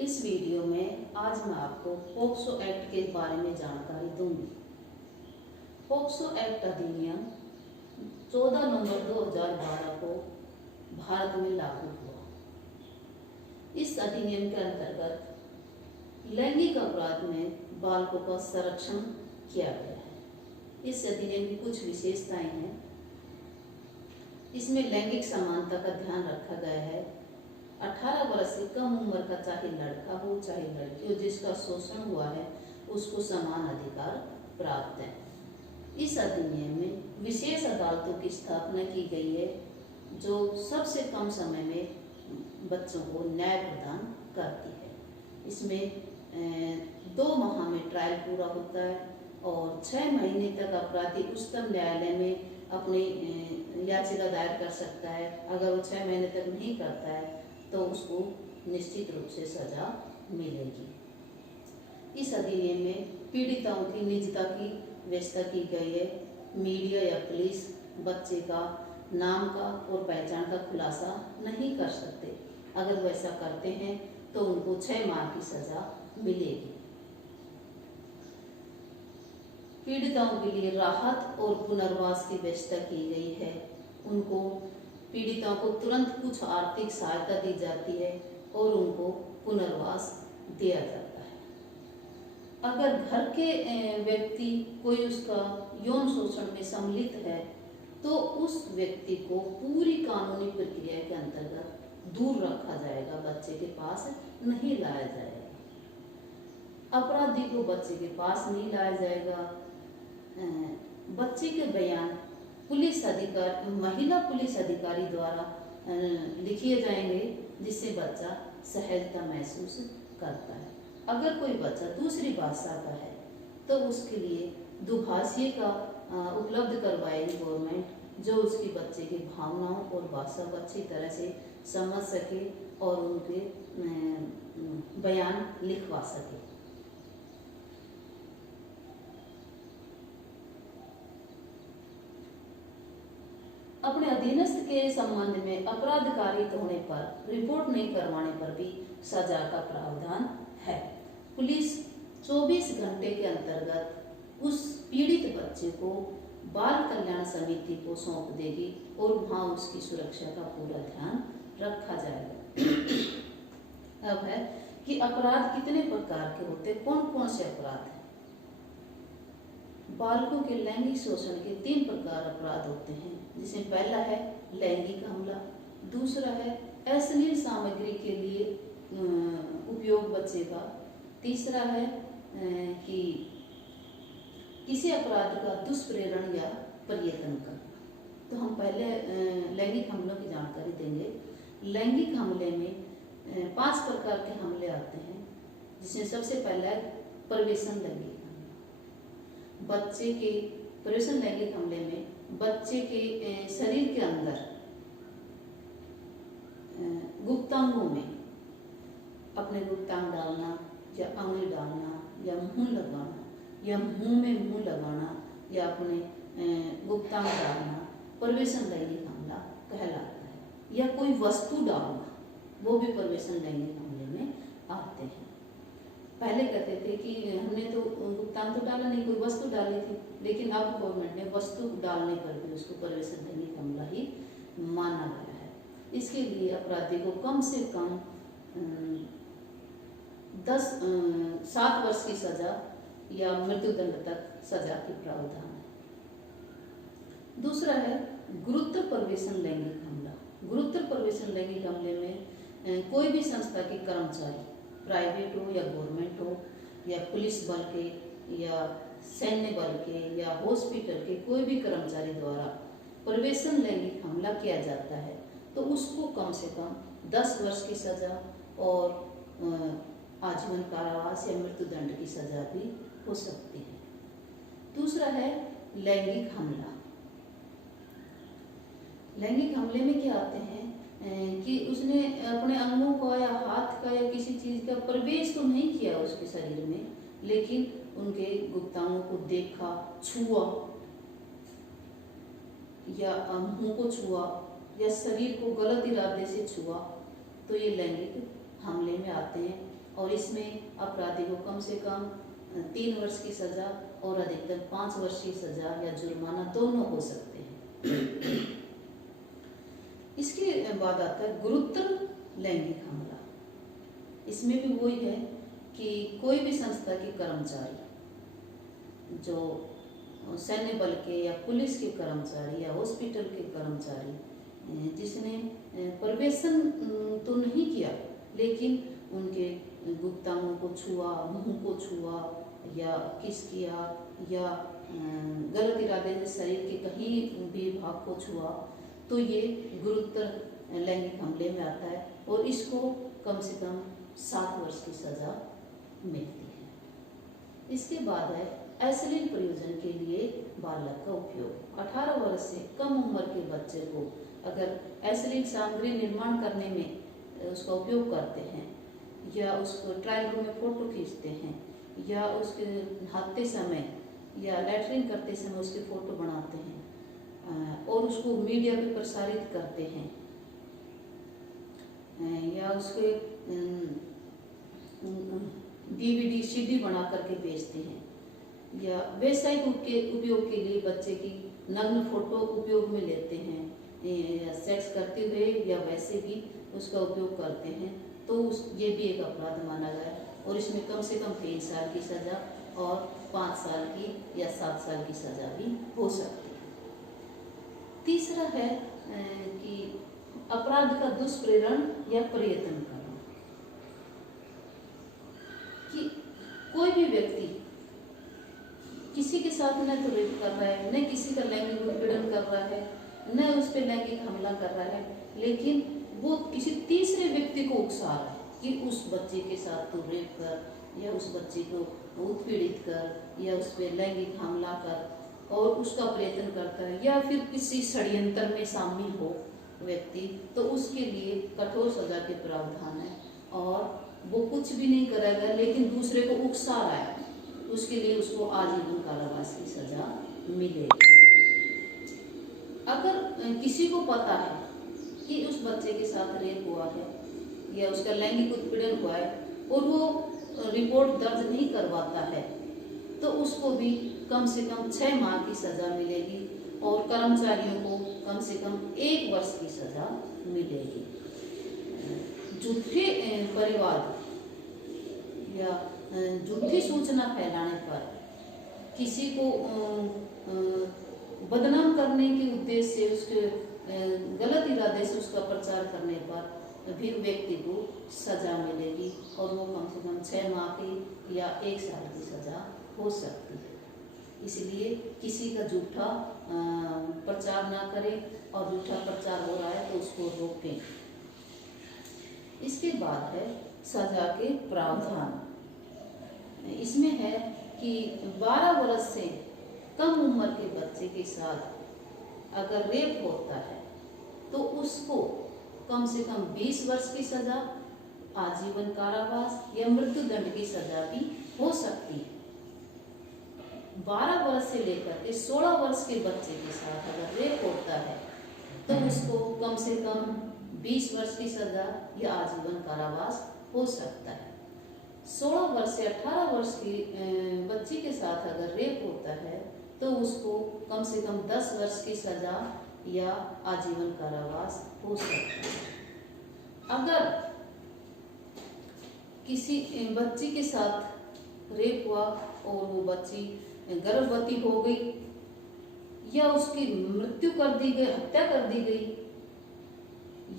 इस वीडियो में आज मैं आपको पोक्सो एक्ट के बारे में जानकारी दूंगी। पोक्सो एक्ट अधिनियम 14 नवंबर 2012 को भारत में लागू हुआ। इस अधिनियम के अंतर्गत लैंगिक अपराध में बालकों का संरक्षण किया गया है। इस अधिनियम की कुछ विशेषताएं हैं। इसमें लैंगिक समानता का ध्यान रखा गया है। 18 वर्ष से कम उम्र का चाहे लड़का हो चाहे लड़की हो, जिसका शोषण हुआ है उसको समान अधिकार प्राप्त है। इस अधिनियम में विशेष अदालतों की स्थापना की गई है जो सबसे कम समय में बच्चों को न्याय प्रदान करती है। इसमें 2 माह में ट्रायल पूरा होता है और 6 महीने तक अपराधी उच्चतम न्यायालय में अपनी याचिका दायर कर सकता है। अगर वो 6 महीने तक नहीं करता है तो उसको निश्चित रूप से सजा मिलेगी। इस अधिनियम में पीड़िताओं की निजता की व्यवस्था की गई है। मीडिया या पुलिस बच्चे का नाम का और पहचान का खुलासा नहीं कर सकते। अगर वैसा करते हैं तो उनको 6 माह की सजा मिलेगी। पीड़िताओं के लिए राहत और पुनर्वास की व्यवस्था की गई है। उनको पीड़िताओं को तुरंत कुछ आर्थिक सहायता दी जाती है और उनको पुनर्वास दिया जाता है। अगर घर के व्यक्ति कोई उसका यौन शोषण में सम्मिलित है तो उस व्यक्ति को पूरी कानूनी प्रक्रिया के अंतर्गत दूर रखा जाएगा, बच्चे के पास नहीं लाया जाएगा। अपराधी को बच्चे के पास नहीं लाया जाएगा। बच्चे के बयान महिला पुलिस अधिकारी द्वारा लिखे जाएंगे, जिससे बच्चा सहजता महसूस करता है। अगर कोई बच्चा दूसरी भाषा का है तो उसके लिए दुभाषी का उपलब्ध करवाएगी गवर्नमेंट, जो उसके बच्चे की भावनाओं और भाषा को अच्छी तरह से समझ सके और उनके बयान लिखवा सके। अपने अधीनस्थ के संबंध में अपराध कारित होने पर रिपोर्ट नहीं करवाने पर भी सजा का प्रावधान है। पुलिस 24 घंटे के अंतर्गत उस पीड़ित बच्चे को बाल कल्याण समिति को सौंप देगी और वहां उसकी सुरक्षा का पूरा ध्यान रखा जाएगा। अब है कि अपराध कितने प्रकार के होते, कौन कौन से अपराध हैं। बालकों के लैंगिक शोषण के 3 प्रकार अपराध होते हैं, जिसमें पहला है लैंगिक हमला, दूसरा है अश्लील सामग्री के लिए उपयोग बच्चे का, तीसरा है कि किसी अपराध का दुष्प्रेरण या प्रयत्न करना। तो हम पहले लैंगिक हमलों की जानकारी देंगे। लैंगिक हमले में 5 प्रकार के हमले आते हैं, जिसमें सबसे पहला है प्रवेशन लैंगिक हमला। बच्चे के प्रवेशन लैंगिक हमले में बच्चे के शरीर के अंदर गुप्तांगों में अपने गुप्तांग डालना या अंगुली डालना या मुंह लगाना या मुंह में मुंह लगाना या अपने गुप्तांग डालना प्रवेशन लैंगिक हमला कहलाता है। या कोई वस्तु डालना, वो भी प्रवेशन लैंगिक हमले में आते हैं। पहले कहते थे कि हमने तो गुप्तांग तो डाला नहीं, कोई वस्तु डाली थी, लेकिन अब गवर्नमेंट ने वस्तु डालने पर भी उसको प्रवेशन लैंगिक हमला ही माना गया है। इसके लिए अपराधी को कम से कम 7 वर्ष की सजा या मृत्युदंड तक सजा की प्रावधान है। दूसरा है गुरुतर प्रवेशन लैंगिक हमला। गुरुतर प्रवेशन लैंगिक हमले में कोई भी संस्था के कर्मचारी, प्राइवेट हो या गवर्नमेंट हो या पुलिस बल के या सैन्य बल के या हॉस्पिटल के कोई भी कर्मचारी द्वारा प्रवेशन लैंगिक हमला किया जाता है तो उसको कम से कम 10 वर्ष की सजा और आजीवन कारावास या मृत्युदंड की सजा भी हो सकती है। दूसरा है लैंगिक हमला। लैंगिक हमले में क्या आते हैं कि उसने अपने अंगों का या हाथ का या किसी चीज का प्रवेश तो नहीं किया उसके शरीर में, लेकिन उनके गुप्तांगों को देखा, छुआ या मुंह को छुआ या शरीर को गलत इरादे से छुआ, तो ये लैंगिक हमले में आते हैं। और इसमें अपराधी को कम से कम 3 वर्ष की सजा और अधिकतम 5 वर्ष की सजा या जुर्माना दोनों हो सकते हैं। इसके बाद आता है गुरुतर लैंगिक हमला। इसमें भी वही है कि कोई भी संस्था के कर्मचारी, जो सैन्य बल के या पुलिस के कर्मचारी या हॉस्पिटल के कर्मचारी, जिसने प्रवेशन तो नहीं किया लेकिन उनके गुप्तांगों को छुआ, मुंह को छुआ या किस किया या गलत इरादे से शरीर के कहीं भी भाग को छुआ, तो ये गुरुतर लैंगिक हमले में आता है और इसको कम से कम 7 वर्ष की सजा मिलती है। इसके बाद है अश्लील प्रयोजन के लिए बालक का उपयोग। 18 वर्ष से कम उम्र के बच्चे को अगर अश्लील सामग्री निर्माण करने में उसका उपयोग करते हैं या उसको ट्रायल रूम में फोटो खींचते हैं या उसके नहाते समय या लैट्रिन करते समय उसके फोटो बनाते हैं और उसको मीडिया पे प्रसारित करते हैं या उसके DVD CD बना करके बेचते हैं या व्यावसायिक उपयोग के लिए बच्चे की नग्न फोटो उपयोग में लेते हैं या सेक्स करते हुए या वैसे भी उसका उपयोग करते हैं, तो ये भी एक अपराध माना गया और इसमें कम से कम 3 साल की सज़ा और 5 साल की या 7 साल की सज़ा भी हो सकती है। तीसरा है कि अपराध का दुष्प्रेरण या प्रयत्न करना, कि कोई भी व्यक्ति किसी के साथ न तो रेप कर रहा है, न किसी का लैंगिक उत्पीड़न कर रहा है, न उस पर लैंगिक हमला कर रहा है, लेकिन वो किसी तीसरे व्यक्ति को उकसा रहा है कि उस बच्चे के साथ तू रेप कर या उस बच्चे को उत्पीड़ित कर या उस पर लैंगिक हमला कर और उसका प्रयत्न करता है या फिर किसी षड्यंत्र में शामिल हो व्यक्ति, तो उसके लिए कठोर सजा के प्रावधान है और वो कुछ भी नहीं करेगा लेकिन दूसरे को उकसा रहा है, उसके लिए उसको आजीवन कारावास की सजा मिलेगी। अगर किसी को पता है कि उस बच्चे के साथ रेप हुआ है या उसका लैंगिक उत्पीड़न हुआ है और वो रिपोर्ट दर्ज नहीं करवाता है, तो उसको भी कम से कम 6 माह की सजा मिलेगी और कर्मचारियों को कम से कम 1 वर्ष की सजा मिलेगी। झूठे परिवाद या झूठी सूचना फैलाने पर किसी को बदनाम करने के उद्देश्य से उसके गलत इरादे से उसका प्रचार करने पर भी व्यक्ति को सजा मिलेगी और वो कम से कम 6 माह की या 1 साल की सजा हो सकती है। इसलिए किसी का झूठा प्रचार ना करें और झूठा प्रचार हो रहा है तो उसको रोकें। इसके बाद है सजा के प्रावधान। इसमें है कि 12 वर्ष से कम उम्र के बच्चे के साथ अगर रेप होता है तो उसको कम से कम 20 वर्ष की सजा, आजीवन कारावास या मृत्यु दंड की सजा भी हो सकती है। 12 वर्ष से लेकर के 16 वर्ष के बच्चे के साथ अगर रेप होता है तो उसको कम से कम 20 वर्ष की सजा या आजीवन कारावास हो सकता है। 16 वर्ष से 18 वर्ष की बच्ची के साथ अगर रेप होता है तो उसको कम से कम 10 वर्ष की सजा या आजीवन कारावास हो सकता है। अगर किसी बच्ची के साथ रेप हुआ और वो बच्ची गर्भवती हो गई या उसकी मृत्यु कर दी गई, हत्या कर दी गई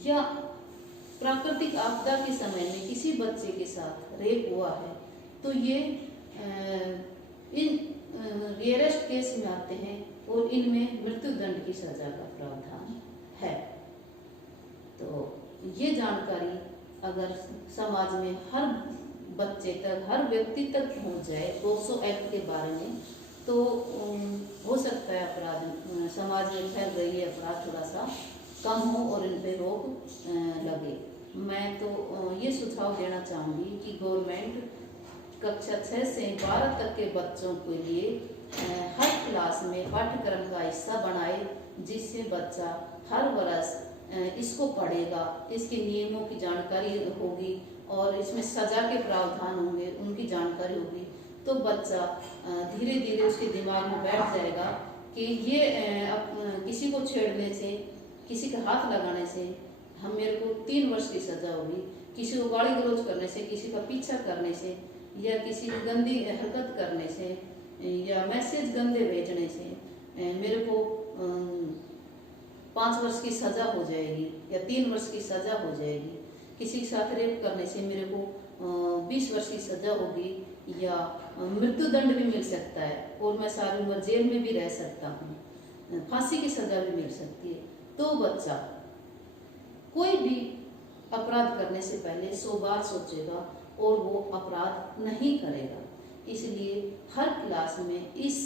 या प्राकृतिक आपदा के समय में किसी बच्चे के साथ रेप हुआ है, तो ये इन रेयरेस्ट केस में आते हैं और इनमें मृत्यु दंड की सजा का प्रावधान है। तो ये जानकारी अगर समाज में हर बच्चे तक, हर व्यक्ति तक पहुंच जाए 200 एक्ट के बारे में, तो हो सकता है अपराध समाज में फैल रही है अपराध थोड़ा सा कम हो और इन पे रोक लगे। मैं तो ये सुझाव देना चाहूँगी कि गवर्नमेंट कक्षा 6 से 12 तक के बच्चों के लिए हर क्लास में पाठ्यक्रम का हिस्सा बनाए, जिससे बच्चा हर वर्ष इसको पढ़ेगा, इसके नियमों की जानकारी होगी और इसमें सजा के प्रावधान होंगे, उनकी जानकारी होगी, तो बच्चा धीरे धीरे उसके दिमाग में बैठ जाएगा कि ये किसी को छेड़ने से, किसी का हाथ लगाने से मेरे को 3 वर्ष की सजा होगी, किसी को गाली गलौज करने से, किसी का पीछा करने से, या किसी की गंदी हरकत करने से, या मैसेज गंदे भेजने से मेरे को 5 वर्ष की सजा हो जाएगी या 3 वर्ष की सजा हो जाएगी। किसी के साथ रेप करने से मेरे को 20 वर्ष की सजा होगी या मृत्यु दंड भी मिल सकता है और मैं सारी उम्र जेल में भी रह सकता हूँ, फांसी की सजा भी मिल सकती है। तो बच्चा कोई भी अपराध करने से पहले 100 बार सोचेगा और वो अपराध नहीं करेगा। इसलिए हर क्लास में इस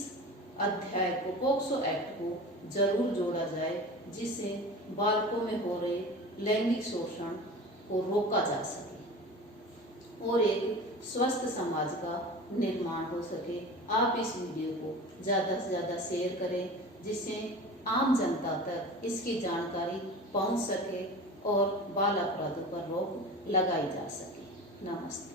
अध्याय को, पोक्सो एक्ट को जरूर जोड़ा जाए, जिससे बालकों में हो रहे लैंगिक शोषण को रोका जा सके और एक स्वस्थ समाज का निर्माण हो सके। आप इस वीडियो को ज़्यादा से ज़्यादा शेयर करें, जिससे आम जनता तक इसकी जानकारी पहुंच सके और बाल अपराधों पर रोक लगाई जा सके। नमस्ते।